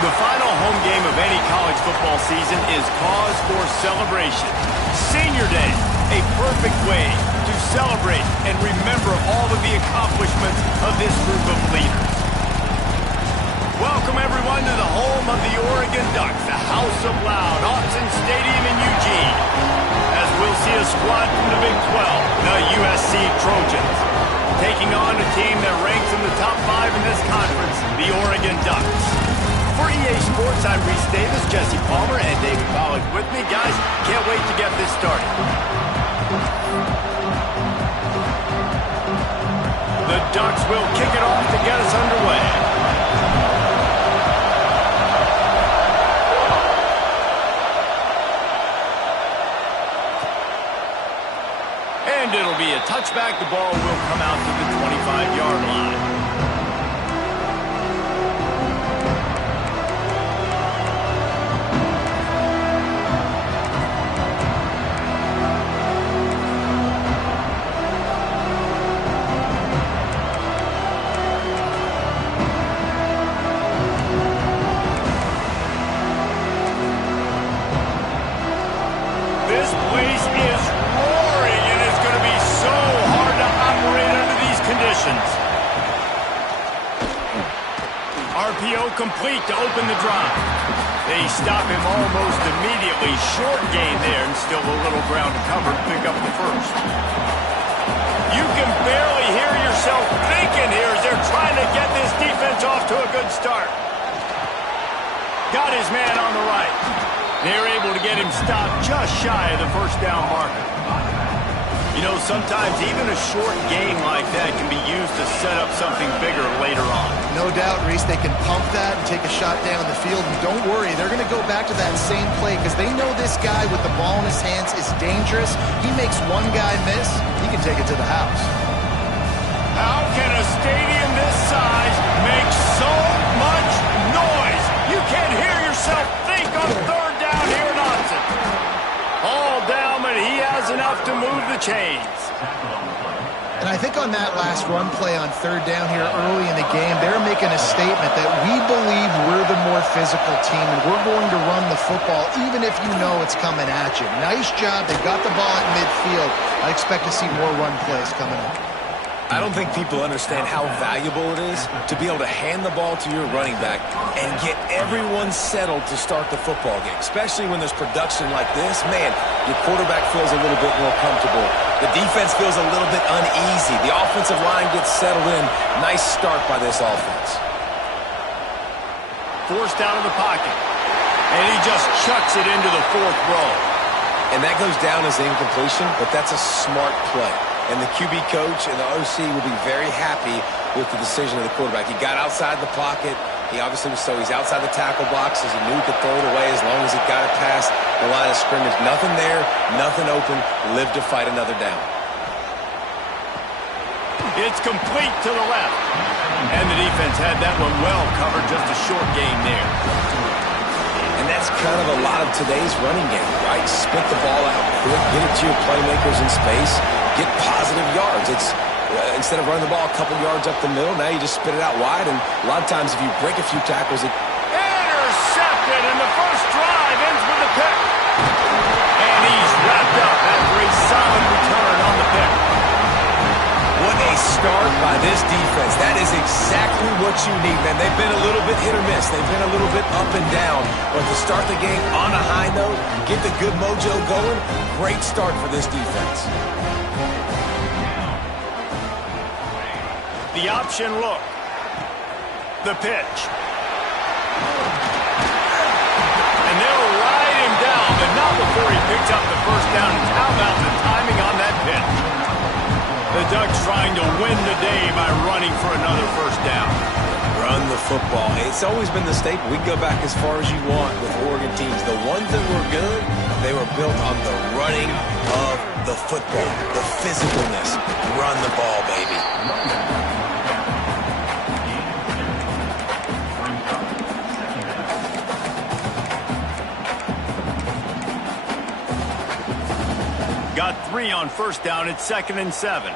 The final home game of any college football season is cause for celebration. Senior Day, a perfect way to celebrate and remember all of the accomplishments of this group of leaders. Welcome, everyone, to the home of the Oregon Ducks, the House of Loud, Autzen Stadium in Eugene, as we'll see a squad from the Big 12, the USC Trojans, taking on a team that ranks in the top 5 in this conference, the Oregon Ducks. For EA Sports, I'm Reese Davis, Jesse Palmer, and David Pollack with me. Guys, can't wait to get this started. The Ducks will kick it off to get us underway. And it'll be a touchback. The ball will come out to the 25-yard line. This place is roaring, and it's going to be so hard to operate under these conditions. RPO complete to open the drive. They stop him almost immediately. Short gain there, and still a little ground to cover to pick up the first. You can barely hear yourself thinking here as they're trying to get this defense off to a good start. Got his man on the right. They're able to get him stopped just shy of the first down marker. You know, sometimes even a short gain like that can be used to set up something bigger later on. No doubt, Reese, they can pump that and take a shot down the field. And don't worry, they're going to go back to that same play because they know this guy with the ball in his hands is dangerous. He makes one guy miss, he can take it to the house. How can a stadium this size make so much noise? You can't hear yourself think on third down here in Autzen. All down, but he has enough to move the chains. And I think on that last run play on third down here early in the game, they're making a statement that we believe we're the more physical team and we're going to run the football even if you know it's coming at you. Nice job. They got the ball at midfield. I expect to see more run plays coming up. I don't think people understand how valuable it is to be able to hand the ball to your running back and get everyone settled to start the football game, especially when there's production like this. Man, your quarterback feels a little bit more comfortable. The defense feels a little bit uneasy. The offensive line gets settled in. Nice start by this offense. Forced out of the pocket, and he just chucks it into the fourth row. And that goes down as incompletion, but that's a smart play. And the QB coach and the OC will be very happy with the decision of the quarterback. He got outside the pocket. He obviously was he's outside the tackle box as he knew he could throw it away as long as he got it past the line of scrimmage. Nothing there, nothing open. Live to fight another down. It's complete to the left. And the defense had that one well covered, just a short gain there. And that's kind of a lot of today's running game, right? Spit the ball out quick, get it to your playmakers in space, get positive yards. It's instead of running the ball a couple yards up the middle, now you just spit it out wide, and a lot of times if you break a few tackles, it... Intercepted, and the first drive ends with a pick. And he's wrapped up after a solid return on the pick. What a start by this defense. That is exactly what you need, man. They've been a little bit hit or miss. They've been a little bit up and down. But to start the game on a high note, get the good mojo going, great start for this defense. The option look. The pitch. And they'll ride him down, but not before he picks up the first down. And how about the timing on that pitch? The Ducks trying to win the day by running for another first down. Run the football. It's always been the staple. We can go back as far as you want with Oregon teams. The ones that were good, they were built on the running of the football, the physicalness. Run the ball, baby. Got 3 on first down. It's 2nd and 7.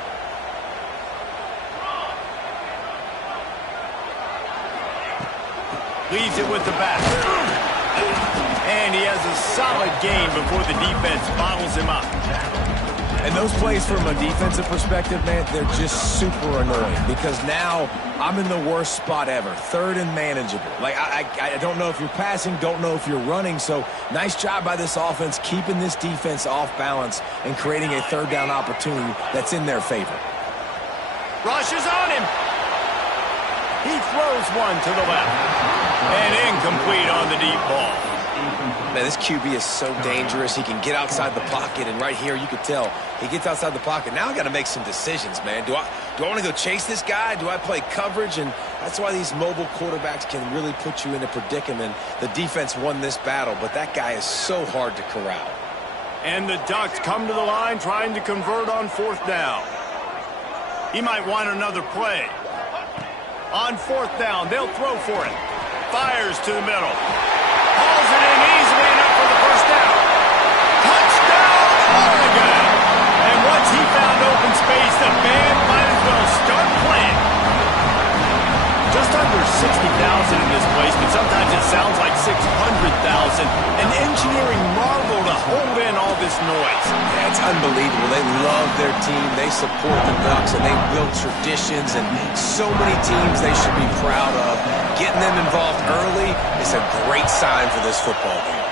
Leaves it with the back. And he has a solid gain before the defense bottles him up. And those plays from a defensive perspective, man, they're just super annoying because now I'm in the worst spot ever, third and manageable. Like, I don't know if you're passing, don't know if you're running, so nice job by this offense keeping this defense off balance and creating a third down opportunity that's in their favor. Rushes on him. He throws one to the left. And incomplete on the deep ball. Man, this QB is so dangerous. He can get outside the pocket, and right here you can tell he gets outside the pocket. Now I got to make some decisions, man. Do I want to go chase this guy? Do I play coverage? And that's why these mobile quarterbacks can really put you in a predicament. The defense won this battle, but that guy is so hard to corral. And the Ducks come to the line trying to convert on fourth down. He might want another play. On fourth down, they'll throw for it. Fires to the middle. Hauls it in easily enough for the first down. Touchdown, Oregon! And once he found open space, the band might as well start playing. Just under 60,000 in this place, but sometimes it sounds like 600,000. An engineering marvel to hold in all this noise. Yeah, it's unbelievable. They love their team. They support the Ducks, and they build traditions, and so many teams they should be proud of. Getting them involved early is a great sign for this football game.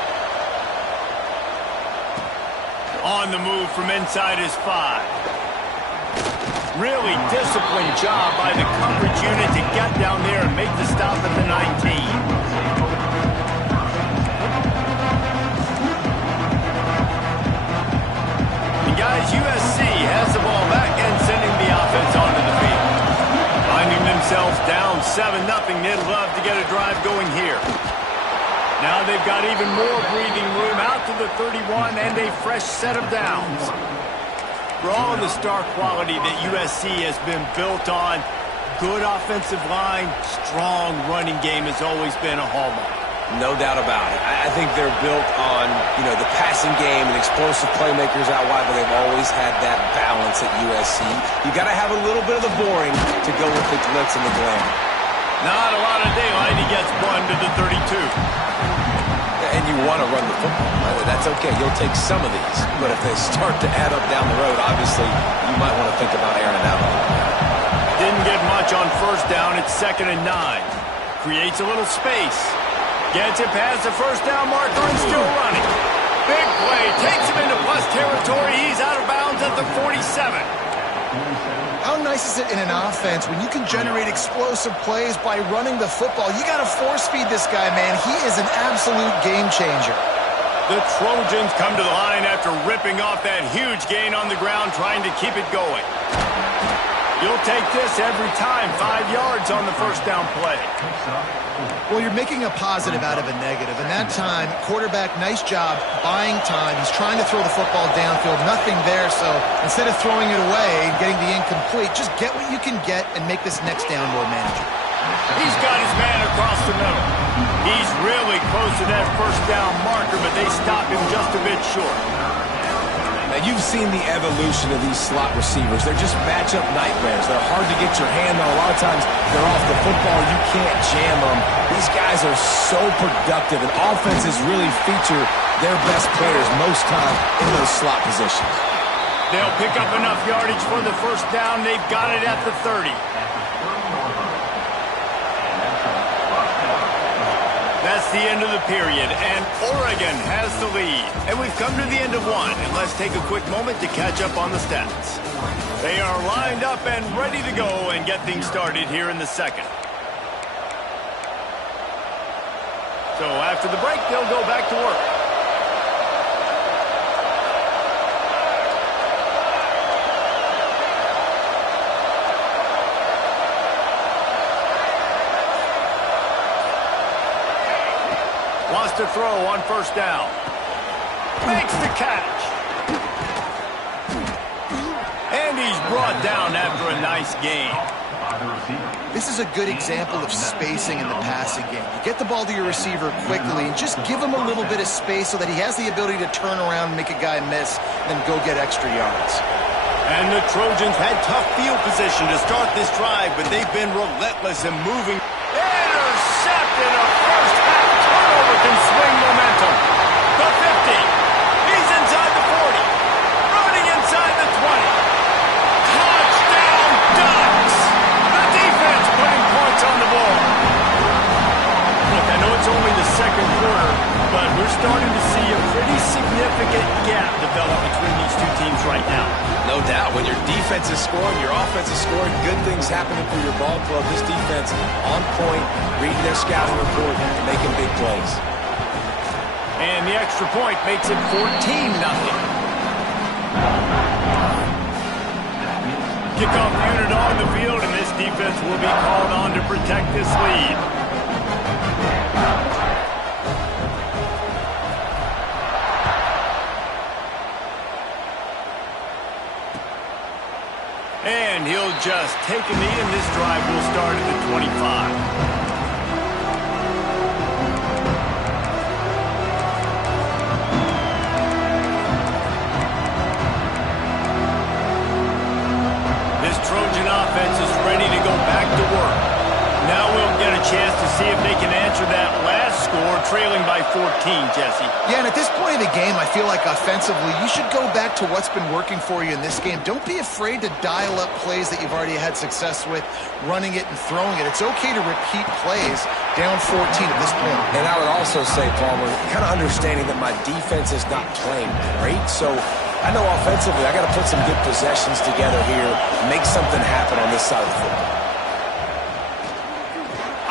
On the move from inside his 5. Really disciplined job by the coverage unit to get down there and make the stop at the 19. And guys, USC has the ball back and sending the offense onto the field. Finding themselves down 7-0, they'd love to get a drive going here. Now they've got even more breathing room out to the 31 and a fresh set of downs. For all of the star quality that USC has been built on, good offensive line, strong running game has always been a hallmark. No doubt about it. I think they're built on, the passing game and explosive playmakers out wide, but they've always had that balance at USC. You got to have a little bit of the boring to go with the glitz and the glam. Not a lot of daylight. He gets one to the 32. And you want to run the football. That's okay. You'll take some of these. But if they start to add up down the road, obviously, you might want to think about airing it out a little bit. Didn't get much on first down. It's 2nd and 9. Creates a little space. Gets it past the first down marker and still running. Big play. Takes him into plus territory. He's out of bounds at the 47. How nice is it in an offense when you can generate explosive plays by running the football? You got to force feed this guy, man. He is an absolute game changer. The Trojans come to the line after ripping off that huge gain on the ground, trying to keep it going. You'll take this every time. 5 yards on the first down play. Well, you're making a positive out of a negative. And that time, quarterback, nice job buying time. He's trying to throw the football downfield. Nothing there, so instead of throwing it away and getting the incomplete, just get what you can get and make this next down more manageable. He's got his man across the middle. He's really close to that first down marker, but they stop him just a bit short. Now, you've seen the evolution of these slot receivers. They're just matchup nightmares. They're hard to get your hand on. A lot of times, they're off the football. You can't jam them. These guys are so productive, and offenses really feature their best players most time in those slot positions. They'll pick up enough yardage for the first down. They've got it at the 30. That's the end of the period, and Oregon has the lead. And we've come to the end of one, and let's take a quick moment to catch up on the stats. They are lined up and ready to go and get things started here in the second. So after the break, they'll go back to work. Wants to throw on first down. Makes the catch. And he's brought down after a nice gain. This is a good example of spacing in the passing game. You get the ball to your receiver quickly and just give him a little bit of space so that he has the ability to turn around and make a guy miss and then go get extra yards. And the Trojans had tough field position to start this drive, but they've been relentless in moving. Intercepted a can swing momentum. The 50. He's inside the 40. Running inside the 20. Touchdown Ducks! The defense putting points on the board. Look, I know it's only the second quarter, but we're starting to see a pretty significant gap develop between these two teams right now. No doubt. When your defense is scoring, your offense is scoring, good things happening for your ball club. This defense on point, reading their scouting report, making big plays. And the extra point makes it 14-0. Kickoff unit on the field, and this defense will be called on to protect this lead. And he'll just take a knee, and this drive will start at the 25. This Trojan offense is ready to go back to work. Now we'll get a chance to see if they can answer that last score, trailing by 14, Jesse. Yeah, and at this point of the game, I feel like offensively, you should go back to what's been working for you in this game. Don't be afraid to dial up plays that you've already had success with, running it and throwing it. It's okay to repeat plays down 14 at this point. And I would also say, Palmer, kind of understanding that my defense is not playing great, so I know offensively I got to put some good possessions together here, make something happen on this side of the football.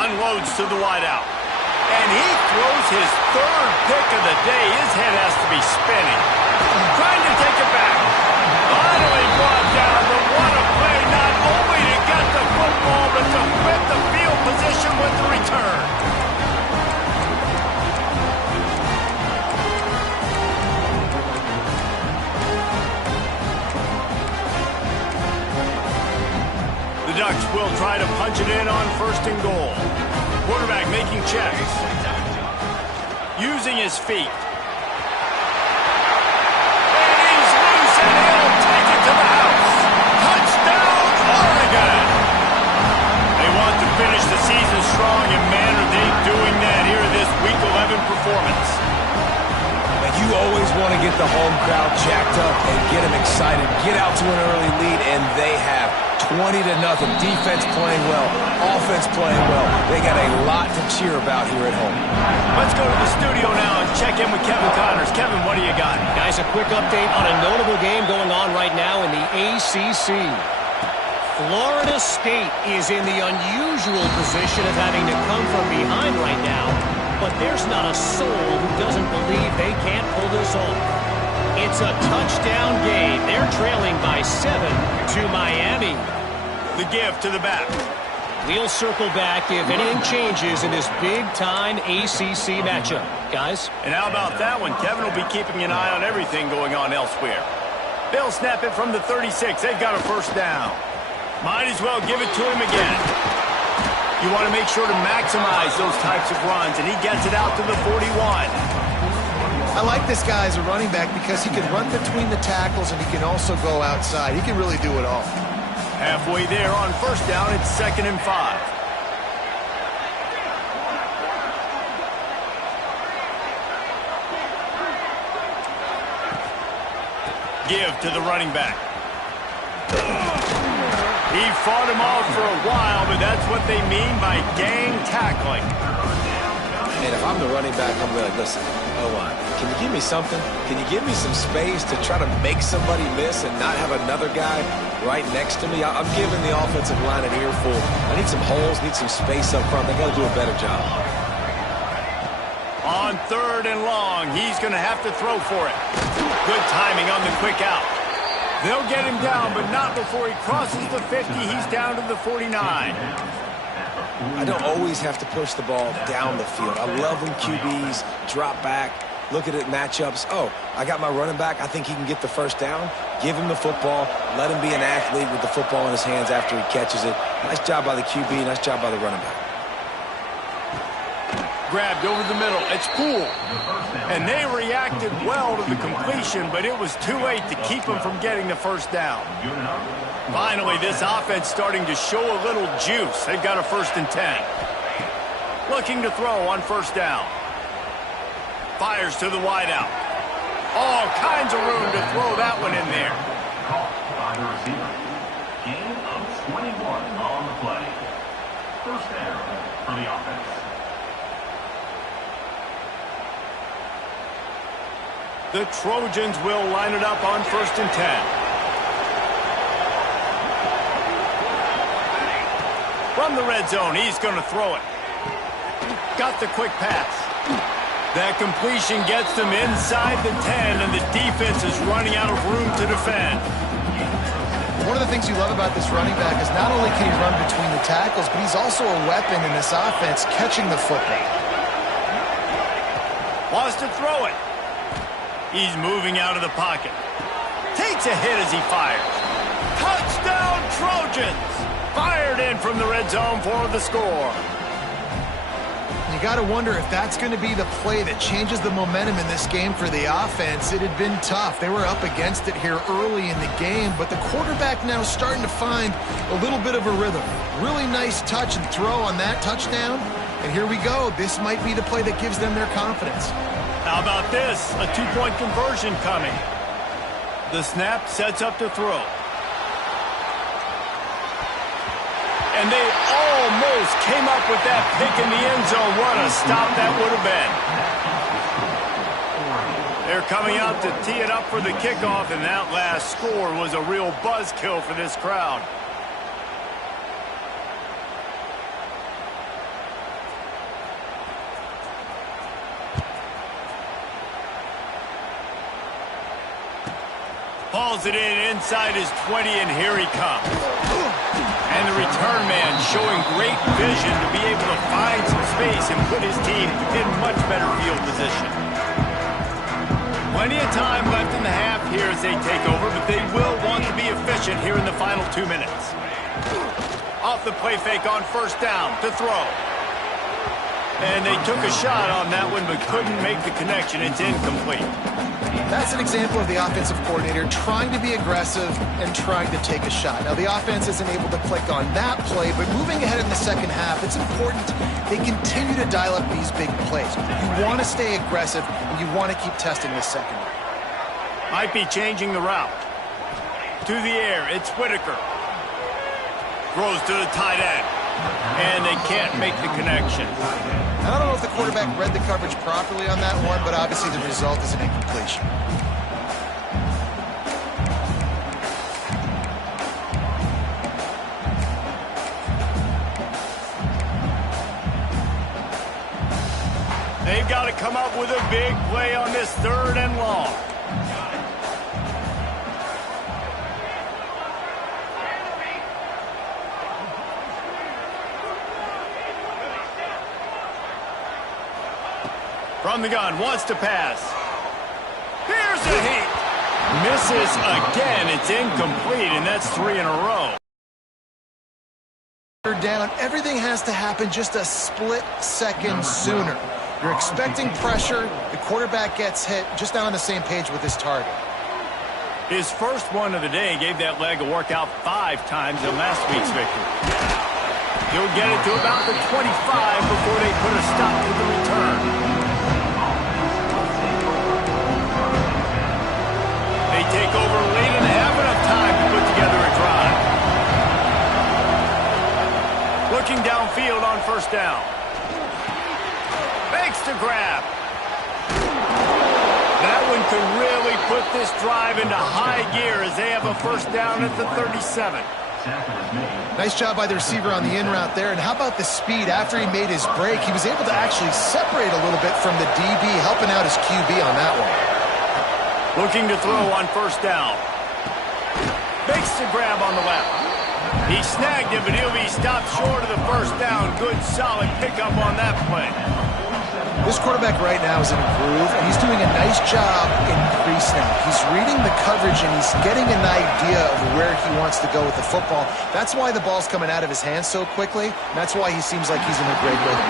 Unloads to the wideout. And he throws his third pick of the day. His head has to be spinning. Trying to take it back. Finally brought down, but what a play, not only to get the football, but to flip the field position with the return. The Ducks will try to punch it in on 1st and goal. Quarterback making checks. Using his feet. And he's loose, and he'll take it to the house. Touchdown, Oregon! They want to finish the season strong, and man, are they doing that here in this Week 11 performance. You always want to get the home crowd jacked up and get them excited, get out to an early lead, and they have 20-0. Defense playing well, offense playing well. They got a lot to cheer about here at home. Let's go to the studio now and check in with Kevin Connors. Kevin, what do you got? Guys, a quick update on a notable game going on right now in the ACC. Florida State is in the unusual position of having to come from behind right now, but there's not a soul who doesn't believe they can't pull this off. It's a touchdown game. They're trailing by 7 to Miami. The give to the back. We'll circle back if anything changes in this big-time ACC matchup. Guys? And how about that one? Kevin will be keeping an eye on everything going on elsewhere. They'll snap it from the 36. They've got a 1st down. Might as well give it to him again. You want to make sure to maximize those types of runs, and he gets it out to the 41. I like this guy as a running back because he can run between the tackles and he can also go outside. He can really do it all. Halfway there on 1st down, it's 2nd and 5. Give to the running back. He fought him off for a while, but that's what they mean by gang tackling. And if I'm the running back, I'm like, listen, O-line, can you give me something? Can you give me some space to try to make somebody miss and not have another guy right next to me? I'm giving the offensive line an earful. I need some holes, need some space up front. They got to do a better job. On 3rd and long, he's going to have to throw for it. Good timing on the quick out. They'll get him down, but not before he crosses the 50. He's down to the 49. I don't always have to push the ball down the field. I love when QBs drop back, look at it, matchups. Oh, I got my running back. I think he can get the 1st down. Give him the football. Let him be an athlete with the football in his hands after he catches it. Nice job by the QB. Nice job by the running back. Grabbed over the middle. It's cool. And they reacted well to the completion, but it was too late to keep him from getting the 1st down. Finally, this offense starting to show a little juice. They've got a 1st and 10. Looking to throw on 1st down. Fires to the wideout. All kinds of room to throw that one in there. Caught by the receiver. Gain of 21 on the play. First down for the offense. The Trojans will line it up on 1st and 10. From the red zone, he's going to throw it. Got the quick pass. That completion gets them inside the 10, and the defense is running out of room to defend. One of the things you love about this running back is not only can he run between the tackles, but he's also a weapon in this offense catching the football. Wants to throw it. He's moving out of the pocket. Takes a hit as he fires. Touchdown, Trojans! Fired in from the red zone for the score. You got to wonder if that's going to be the play that changes the momentum in this game for the offense. It had been tough. They were up against it here early in the game, but the quarterback now starting to find a little bit of a rhythm. Really nice touch and throw on that touchdown. And here we go. This might be the play that gives them their confidence. How about this? A two-point conversion coming. The snap sets up to throw. And they almost came up with that pick in the end zone. What a stop that would have been. They're coming out to tee it up for the kickoff, and that last score was a real buzzkill for this crowd. Hauls it in inside his 20, and here he comes. And the return man showing great vision to be able to find some space and put his team in much better field position. Plenty of time left in the half here as they take over, but they will want to be efficient here in the final 2 minutes. Off the play fake on 1st down to throw. And they took a shot on that one but couldn't make the connection. It's incomplete. That's an example of the offensive coordinator trying to be aggressive and trying to take a shot. Now, the offense isn't able to click on that play, but moving ahead in the second half, it's important they continue to dial up these big plays. You want to stay aggressive, and you want to keep testing this secondary. Might be changing the route. To the air, it's Whitaker. Throws to the tight end. And they can't make the connection. I don't know if the quarterback read the coverage properly on that one, but obviously the result is an incompletion. They've got to come up with a big play on this 3rd and long. From the gun, wants to pass. Here's a heat. Misses again. It's incomplete, and that's 3 in a row. Down, everything has to happen just a split second sooner. You're expecting pressure. The quarterback gets hit. Just not on the same page with his target. His first one of the day gave that leg a workout 5 times in last week's victory. He'll get it to about the 25 before they put a stop to the return. They take over late and have enough time to put together a drive. Looking downfield on 1st down. Makes the grab. That one could really put this drive into high gear as they have a 1st down at the 37. Nice job by the receiver on the in route there. And how about the speed after he made his break? He was able to actually separate a little bit from the DB, helping out his QB on that one. Looking to throw on 1st down. Makes the grab on the left. He snagged him, but he'll be stopped short of the 1st down. Good, solid pickup on that play. This quarterback right now is in a groove, and he's doing a nice job in pre-snap. He's reading the coverage, and he's getting an idea of where he wants to go with the football. That's why the ball's coming out of his hands so quickly, and that's why he seems like he's in a great rhythm.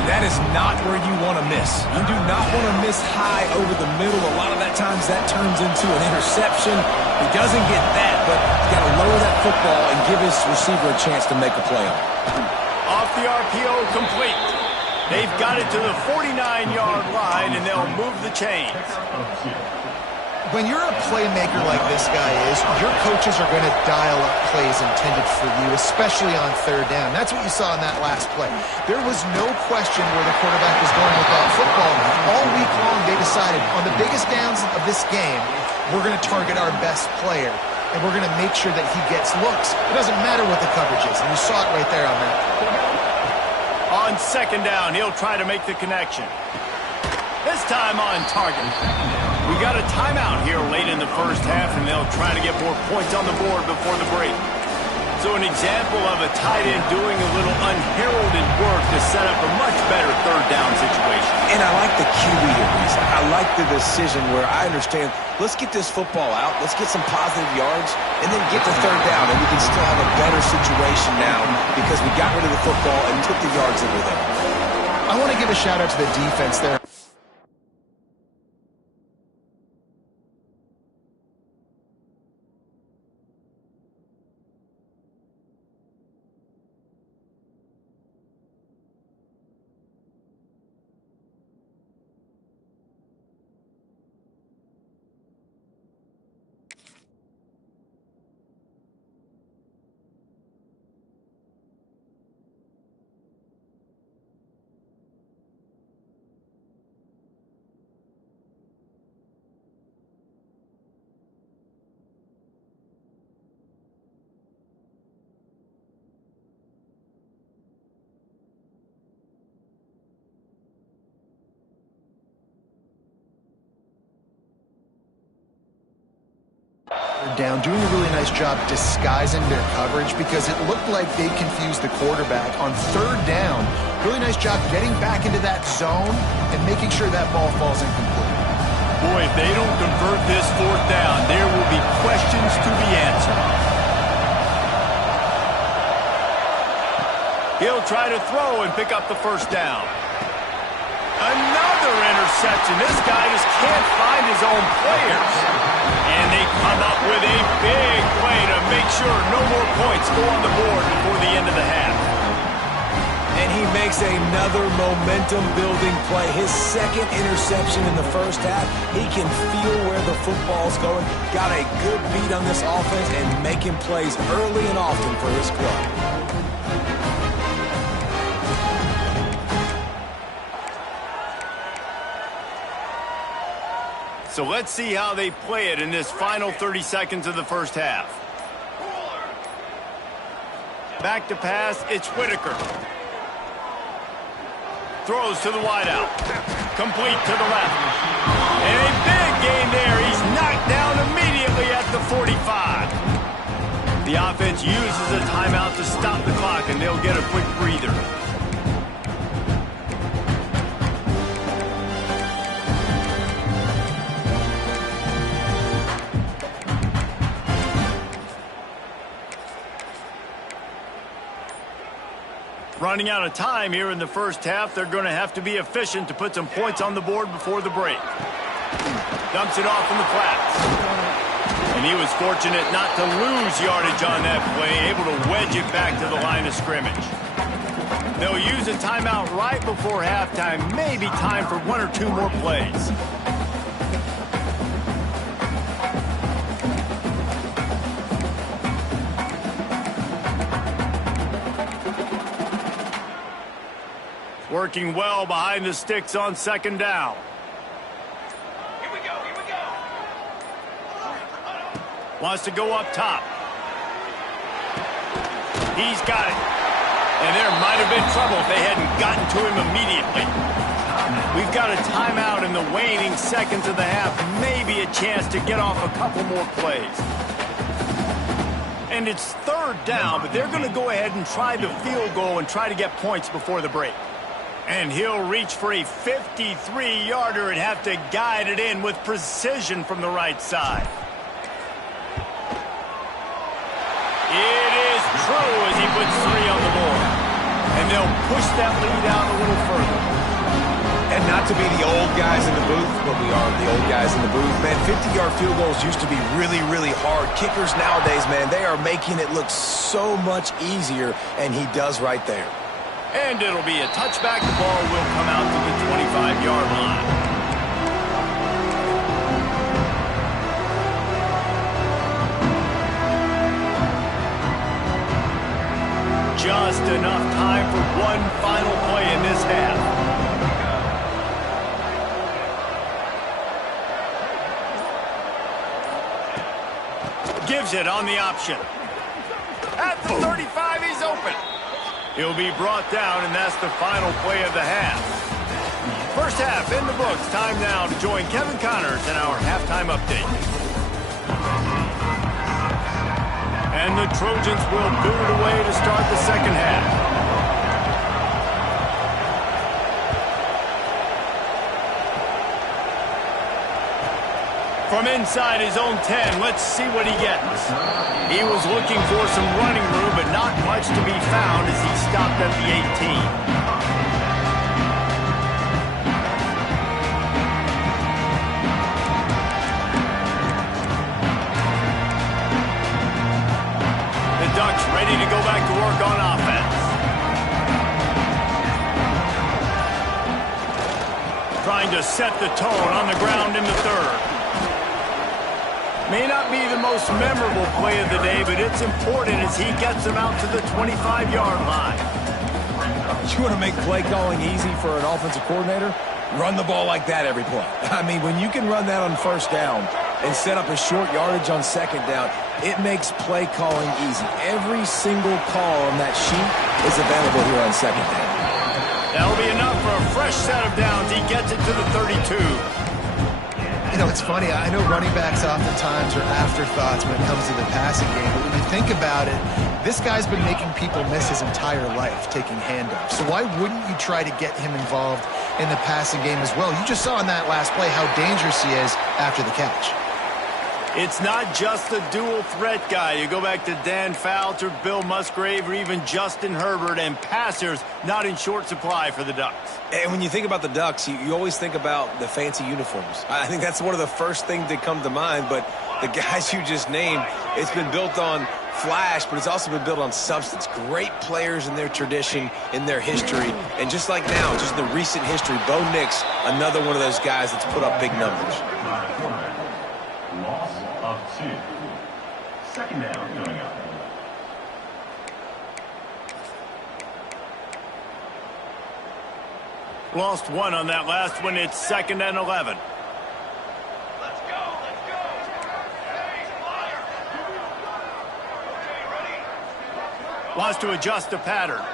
And that is not where you want to miss. You do not want to miss high over the middle. A lot of that times that turns into an interception. He doesn't get that, but he's got to lower that football and give his receiver a chance to make a play on it. Off the RPO, complete. They've got it to the 49-yard line, and they'll move the chains. When you're a playmaker like this guy is, your coaches are going to dial up plays intended for you, especially on third down. That's what you saw in that last play. There was no question where the quarterback was going with that football. All week long, they decided on the biggest downs of this game, we're going to target our best player, and we're going to make sure that he gets looks. It doesn't matter what the coverage is, and you saw it right there on that. On second down, he'll try to make the connection. This time on target. We got a timeout here late in the first half, and they'll try to get more points on the board before the break. So an example of a tight end doing a little unheralded work to set up a much better third down situation. And I like the QB here, Reese. I like the decision where I understand, let's get this football out, let's get some positive yards, and then get the third down, and we can still have a better situation now because we got rid of the football and took the yards that were there. I want to give a shout-out to the defense there. Down, doing a really nice job disguising their coverage because it looked like they confused the quarterback on third down. Really nice job getting back into that zone and making sure that ball falls incomplete. Boy, if they don't convert this fourth down, there will be questions to be answered. He'll try to throw and pick up the first down. Another interception. This guy just can't find his own players. And they come up with a big play to make sure no more points go on the board before the end of the half. And he makes another momentum-building play. His second interception in the first half. He can feel where the football's going. Got a good beat on this offense and making plays early and often for his club. So let's see how they play it in this final 30 seconds of the first half. Back to pass, it's Whitaker. Throws to the wideout. Complete to the left. And a big gain there. He's knocked down immediately at the 45. The offense uses a timeout to stop the clock, and they'll get a quick breather. Running out of time here in the first half. They're going to have to be efficient to put some points on the board before the break. Dumps it off in the flats. And he was fortunate not to lose yardage on that play, able to wedge it back to the line of scrimmage. They'll use a timeout right before halftime. Maybe time for one or two more plays. Working well behind the sticks on second down. Here we go, here we go. Wants to go up top. He's got it. And there might have been trouble if they hadn't gotten to him immediately. We've got a timeout in the waning seconds of the half. Maybe a chance to get off a couple more plays. And it's third down, but they're going to go ahead and try the field goal and try to get points before the break. And he'll reach for a 53-yarder and have to guide it in with precision from the right side. It is true as he puts 3 on the board. And they'll push that lead out a little further. And not to be the old guys in the booth, but we are the old guys in the booth. Man, 50-yard field goals used to be really, really hard. Kickers nowadays, man, they are making it look so much easier, and he does right there. And it'll be a touchback. The ball will come out to the 25-yard line. Just enough time for one final play in this half. Gives it on the option. At the 35, he's open. He'll be brought down, and that's the final play of the half. First half in the books. Time now to join Kevin Connors in our halftime update. And the Trojans will boot it away to start the second half. From inside his own 10, let's see what he gets. He was looking for some running room, but not much to be found as he stopped at the 18. Ducks ready to go back to work on offense. Trying to set the tone on the ground in the third. May not be the most memorable play of the day, but it's important as he gets them out to the 25-yard line. You want to make play calling easy for an offensive coordinator? Run the ball like that every play. I mean, when you can run that on first down and set up a short yardage on second down, it makes play calling easy. Every single call on that sheet is available here on second down. That'll be enough for a fresh set of downs. He gets it to the 32. You know, it's funny. I know running backs oftentimes are afterthoughts when it comes to the passing game. But when you think about it, this guy's been making people miss his entire life taking handoffs. So why wouldn't you try to get him involved in the passing game as well? You just saw in that last play how dangerous he is after the catch. It's not just a dual threat guy. You go back to Dan Fouts or Bill Musgrave or even Justin Herbert, and passers not in short supply for the Ducks. And when you think about the Ducks, you always think about the fancy uniforms. I think that's one of the first things that come to mind, but the guys you just named, it's been built on flash, but it's also been built on substance. Great players in their tradition, in their history, and just like now, just the recent history, Bo Nix, another one of those guys that's put up big numbers. Loss of 2. Second down coming up. Lost one on that last one. It's 2nd and 11. Let's go. Wants to adjust the pattern.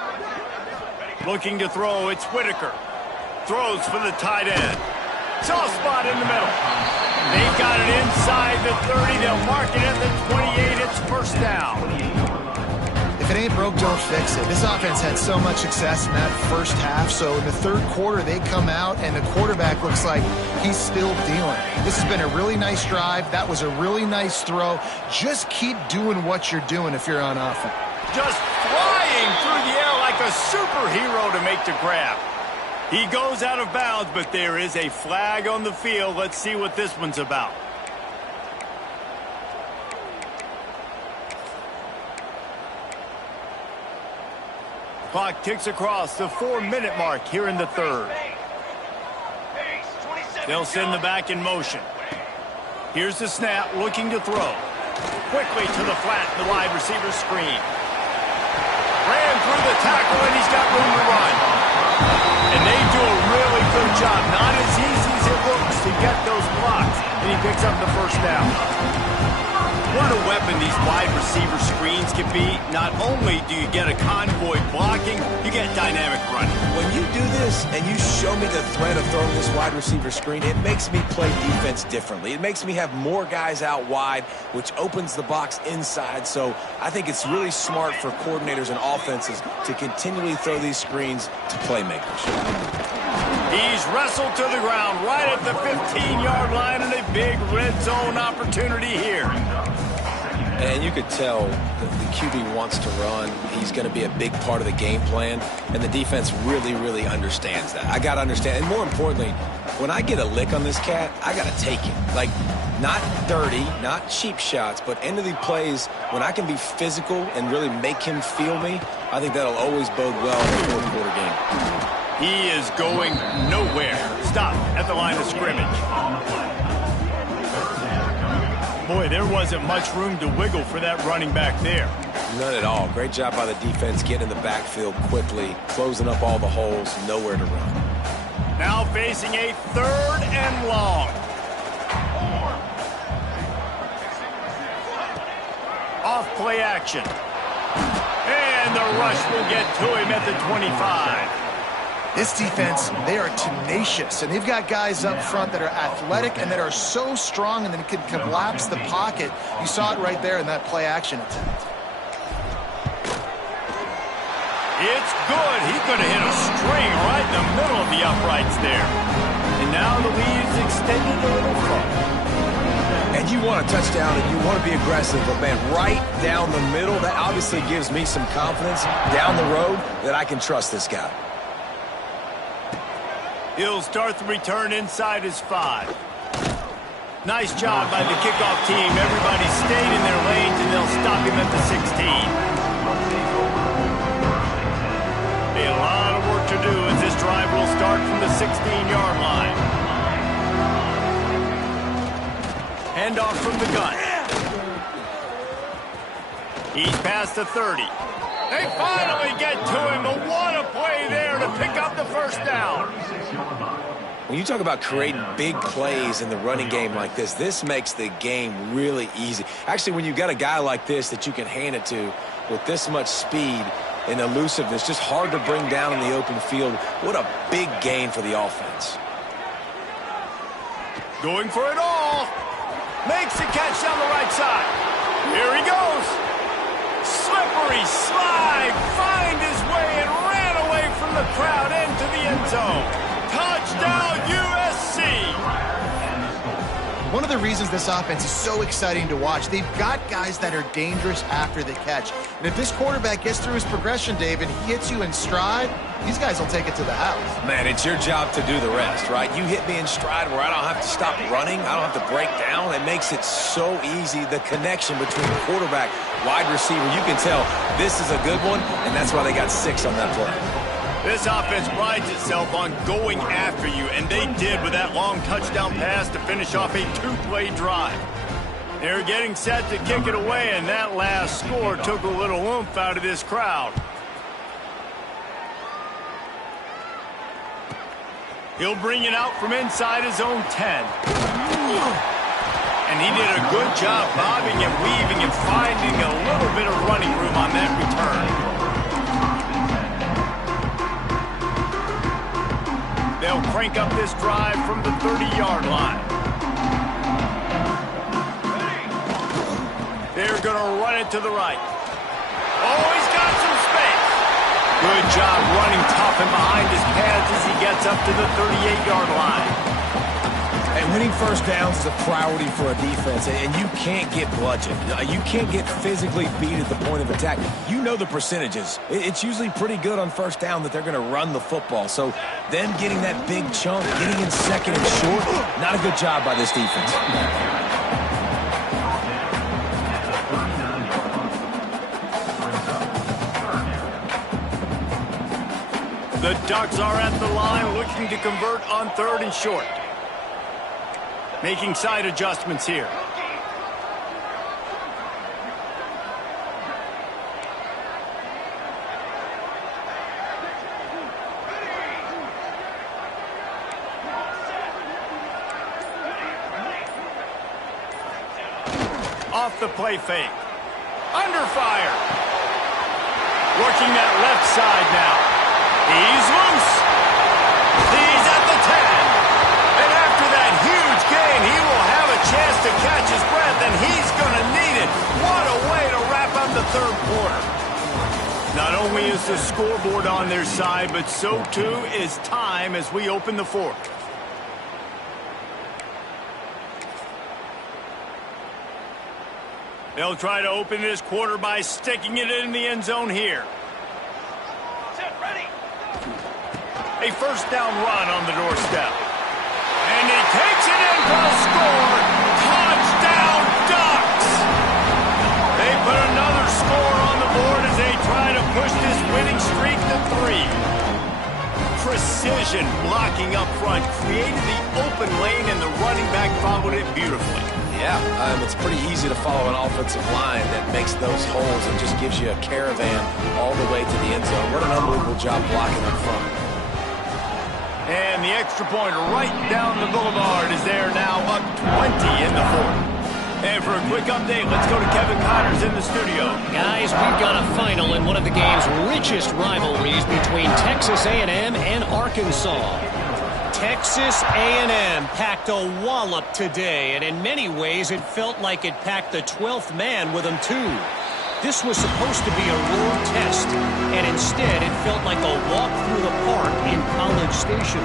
Looking to throw. It's Whitaker. Throws for the tight end. Soft spot in the middle. They've got it inside the 30. They'll mark it at the 28. It's first down. If it ain't broke, don't fix it. This offense had so much success in that first half, so in the third quarter they come out and the quarterback looks like he's still dealing. This has been a really nice drive. That was a really nice throw. Just keep doing what you're doing if you're on offense. Just flying through the air like a superhero to make the grab. He goes out of bounds, but there is a flag on the field. Let's see what this one's about. Clock ticks across the 4-minute mark here in the third. They'll send the back in motion. Here's the snap, looking to throw. Quickly to the flat, the wide receiver screen. Ran through the tackle, and he's got room to run. And they do a really good job. Not as easy as it looks to get those blocks. And he picks up the first down. What a weapon these wide receiver screens can be. Not only do you get a convoy blocking, you get dynamic running. When you do this and you show me the threat of throwing this wide receiver screen, it makes me play defense differently. It makes me have more guys out wide, which opens the box inside. So I think it's really smart for coordinators and offenses to continually throw these screens to playmakers. He's wrestled to the ground right at the 15-yard line, and a big red zone opportunity here. And you could tell that the QB wants to run. He's going to be a big part of the game plan, and the defense really, really understands that. I got to understand, and more importantly, when I get a lick on this cat, I got to take it. Like, not dirty, not cheap shots, but end of the plays, when I can be physical and really make him feel me, I think that'll always bode well in the fourth quarter game. He is going nowhere. Stop at the line of scrimmage. Boy, there wasn't much room to wiggle for that running back there. None at all. Great job by the defense getting in the backfield quickly, closing up all the holes, nowhere to run. Now facing a 3rd and long. Off play action. And the rush will get to him at the 25. This defense, they are tenacious, and they've got guys up front that are athletic and that are so strong and then can collapse the pocket. You saw it right there in that play action attempt. It's good. He's going to hit a string right in the middle of the uprights there. And now the lead is extended a little further. And you want a touchdown and you want to be aggressive, but man, right down the middle, that obviously gives me some confidence down the road that I can trust this guy. He'll start the return inside his 5. Nice job by the kickoff team. Everybody stayed in their lanes, and they'll stop him at the 16. A lot of work to do as this drive will start from the 16-yard line. Handoff from the gun. He's past the 30. They finally get to him, but what a play there to pick up the first down. When you talk about creating big plays in the running game like this, this makes the game really easy. Actually, when you've got a guy like this that you can hand it to with this much speed and elusiveness, just hard to bring down in the open field, what a big gain for the offense. Going for it all. Makes the catch down the right side. Here he goes. Slippery slide, find his way and ran away from the crowd into the end zone. Touchdown USC. One of the reasons this offense is so exciting to watch, they've got guys that are dangerous after the catch. And if this quarterback gets through his progression, David, he hits you in stride, these guys will take it to the house. Man, it's your job to do the rest, right? You hit me in stride where I don't have to stop running. I don't have to break down. It makes it so easy, the connection between quarterback, wide receiver. You can tell this is a good one, and that's why they got 6 on that play. This offense prides itself on going after you, and they did with that long touchdown pass to finish off a 2-play drive. They're getting set to kick it away, and that last score took a little oomph out of this crowd. He'll bring it out from inside his own 10. And he did a good job bobbing and weaving and finding a little bit of running room on that return. They'll crank up this drive from the 30-yard line. They're going to run it to the right. Oh, he's got some space. Good job running tough and behind his pads as he gets up to the 38-yard line. And winning first downs is a priority for a defense, and you can't get bludgeoned. You can't get physically beat at the point of attack. You know the percentages. It's usually pretty good on first down that they're going to run the football. So them getting that big chunk, getting in second and short, not a good job by this defense. The Ducks are at the line looking to convert on 3rd and short. Making side adjustments here. Off the play fake. Under fire. Working that left side now. He's loose. He's at the 10. And after that huge gain, he will have a chance to catch his breath, and he's going to need it. What a way to wrap up the 3rd quarter. Not only is the scoreboard on their side, but so too is time as we open the 4th. They'll try to open this quarter by sticking it in the end zone here. A first down run on the doorstep. And he takes it in for a score. Touchdown, Ducks! They put another score on the board as they try to push this winning streak to 3. Precision blocking up front created the open lane, and the running back followed it beautifully. Yeah, it's pretty easy to follow an offensive line that makes those holes and just gives you a caravan all the way to the end zone. What an unbelievable job blocking up front. And the extra point right down the boulevard is there now, up 20 in the fourth. And for a quick update, let's go to Kevin Connors in the studio. Guys, we've got a final in one of the game's richest rivalries between Texas A&M and Arkansas. Texas A&M packed a wallop today, and in many ways it felt like it packed the 12th man with them too. This was supposed to be a road test, and instead it felt like a walk through the park in College Station.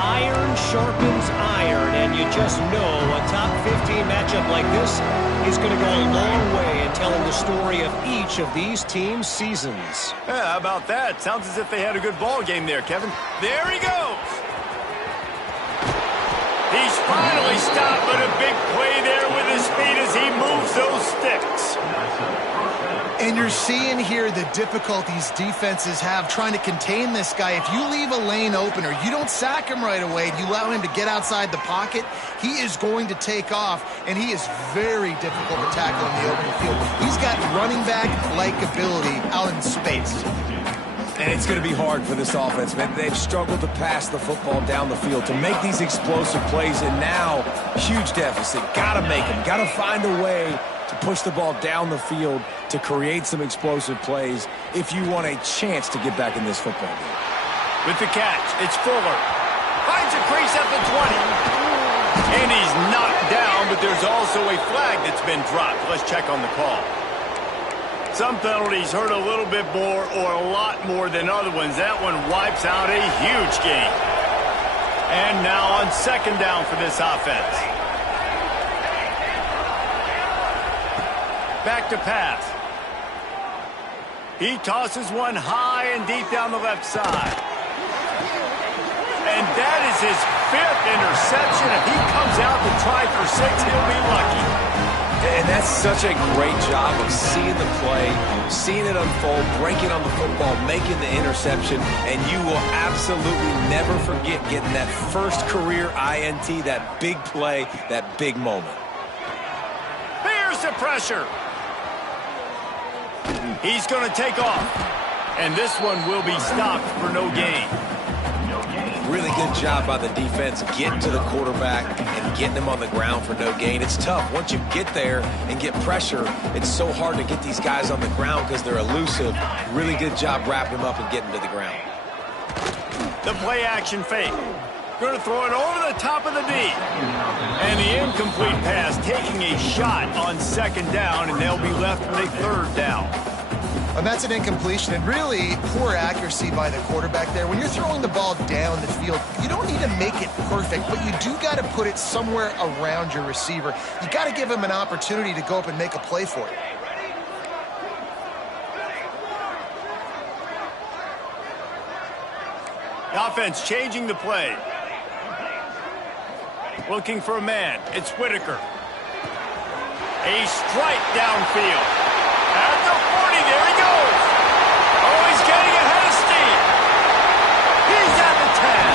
Iron sharpens iron, and you just know a top 15 matchup like this is going to go a long way in telling the story of each of these teams' seasons. Yeah, how about that? Sounds as if they had a good ball game there, Kevin. There he goes! He's finally stopped, but a big play there with his feet as he moves those sticks. And you're seeing here the difficulties defenses have trying to contain this guy. If you leave a lane open or you don't sack him right away, you allow him to get outside the pocket, he is going to take off, and he is very difficult to tackle in the open field. He's got running back-like ability out in space. And it's going to be hard for this offense, man. They've struggled to pass the football down the field, to make these explosive plays, and now, huge deficit. Got to make them. Got to find a way to push the ball down the field to create some explosive plays if you want a chance to get back in this football game. With the catch, it's Fuller. Finds a crease at the 20. And he's knocked down, but there's also a flag that's been dropped. Let's check on the call. Some penalties hurt a little bit more or a lot more than other ones. That one wipes out a huge gain. And now on second down for this offense. Back to pass. He tosses one high and deep down the left side. And that is his 5th interception. If he comes out to try for 6, he'll be lucky. And that's such a great job of seeing the play, seeing it unfold, breaking on the football, making the interception, and you will absolutely never forget getting that first career INT, that big play, that big moment. Here's the pressure. He's going to take off, and this one will be stopped for no gain. Really good job by the defense getting to the quarterback and getting him on the ground for no gain. It's tough. Once you get there and get pressure, it's so hard to get these guys on the ground because they're elusive. Really good job wrapping him up and getting to the ground. The play action fake. Going to throw it over the top of the D. And the incomplete pass taking a shot on second down, and they'll be left with a third down. And that's an incompletion, and really poor accuracy by the quarterback there. When you're throwing the ball down the field, you don't need to make it perfect, but you do got to put it somewhere around your receiver. You got to give him an opportunity to go up and make a play for it. The offense changing the play. Looking for a man. It's Whitaker. A strike downfield. At the 40, there he goes. Oh, he's getting ahead of steam. He's at the 10.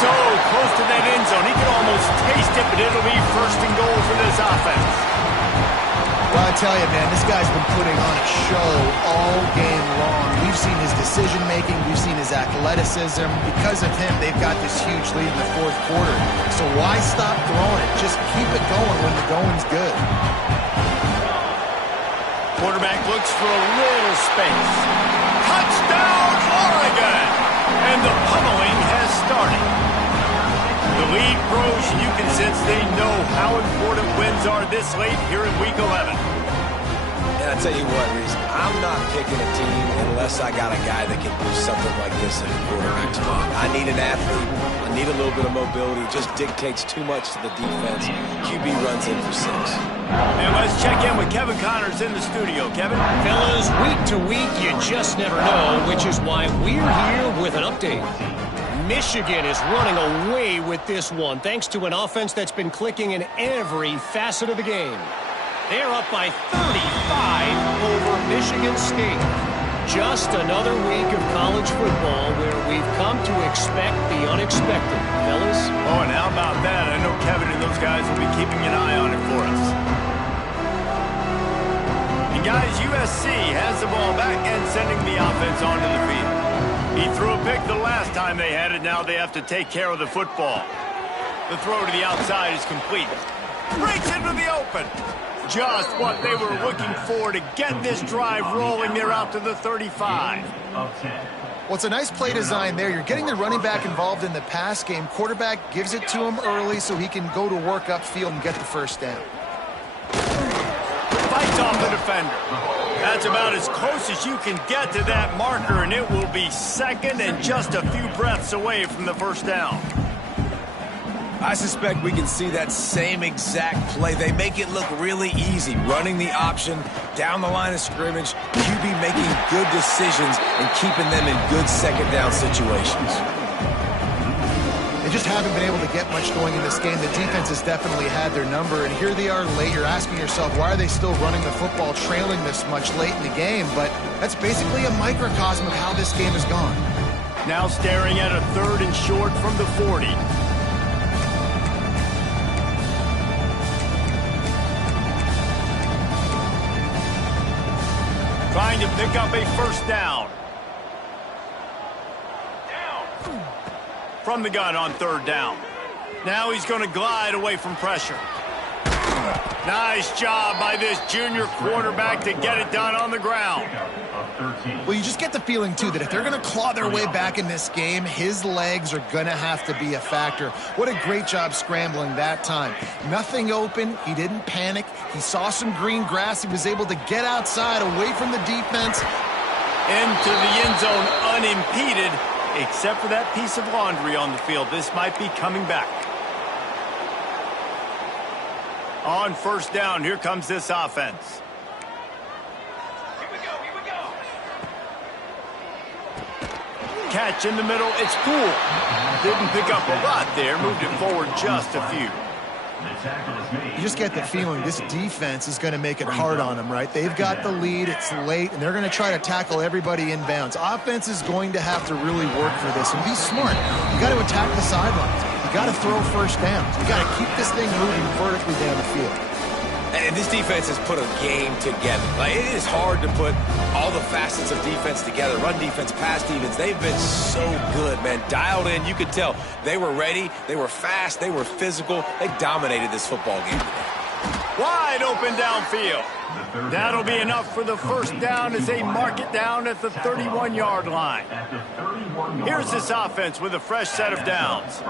So close to that end zone. He can almost taste it, but it'll be first and goal for this offense. Well, I tell you, man, this guy's been putting on a show all game long. We've seen his decision-making. We've seen his athleticism. Because of him, they've got this huge lead in the fourth quarter. So why stop throwing it? Just keep it going when the going's good. Quarterback looks for a little space. Touchdown, Oregon! And the pummeling has started. The lead grows, and you can sense they know how important wins are this late here in Week 11. And I tell you what, Reese, I'm not picking a team unless unless I got a guy that can do something like this in the quarterback spot. I need an athlete. I need a little bit of mobility. It just dictates too much to the defense. QB runs in for 6. And let's check in with Kevin Connors in the studio. Kevin? Fellas, week to week, you just never know, which is why we're here with an update. Michigan is running away with this one, thanks to an offense that's been clicking in every facet of the game. They're up by 35 over Michigan State. Just another week of college football where we've come to expect the unexpected, fellas. Oh, and how about that? I know Kevin and those guys will be keeping an eye on it for us. And guys, USC has the ball back and sending the offense onto the field. He threw a pick the last time they had it. Now they have to take care of the football. The throw to the outside is complete. Breaks into the open. Just what they were looking for to get this drive rolling. They're out to the 35. Well, it's a nice play design there. You're getting the running back involved in the pass game. Quarterback gives it to him early so he can go to work upfield and get the first down. Fights off the defender. That's about as close as you can get to that marker, and it will be second and just a few breaths away from the first down. I suspect we can see that same exact play. They make it look really easy, running the option down the line of scrimmage, QB making good decisions and keeping them in good second down situations. They just haven't been able to get much going in this game. The defense has definitely had their number, and here they are late. You're asking yourself, why are they still running the football, trailing this much late in the game? But that's basically a microcosm of how this game has gone. Now staring at a 3rd and short from the 40. Trying to pick up a first down. From the gun on 3rd down. Now he's going to glide away from pressure. Nice job by this junior quarterback to get it done on the ground. Well, you just get the feeling, too, that if they're going to claw their way back in this game, his legs are going to have to be a factor. What a great job scrambling that time. Nothing open. He didn't panic. He saw some green grass. He was able to get outside, away from the defense. Into the end zone unimpeded, except for that piece of laundry on the field. This might be coming back. On first down, here comes this offense. Catch in the middle, it's cool. Didn't pick up a lot there, moved it forward just a few. You just get the feeling this defense is going to make it hard on them, right? They've got the lead, it's late, and they're going to try to tackle everybody inbounds. Offense is going to have to really work for this and be smart. You got to attack the sidelines. You got to throw first downs. You got to keep this thing moving vertically down the field. And this defense has put a game together. Like, it is hard to put all the facets of defense together. Run defense, pass defense. They've been so good, man. Dialed in. You could tell they were ready. They were fast. They were physical. They dominated this football game today. Wide open downfield. That'll be enough for the first down as they mark it down at the 31-yard line. Here's this offense with a fresh set of downs.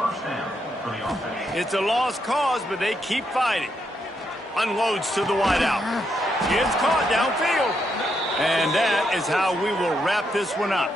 It's a lost cause, but they keep fighting. Unloads to the wideout. Gets caught downfield. And that is how we will wrap this one up.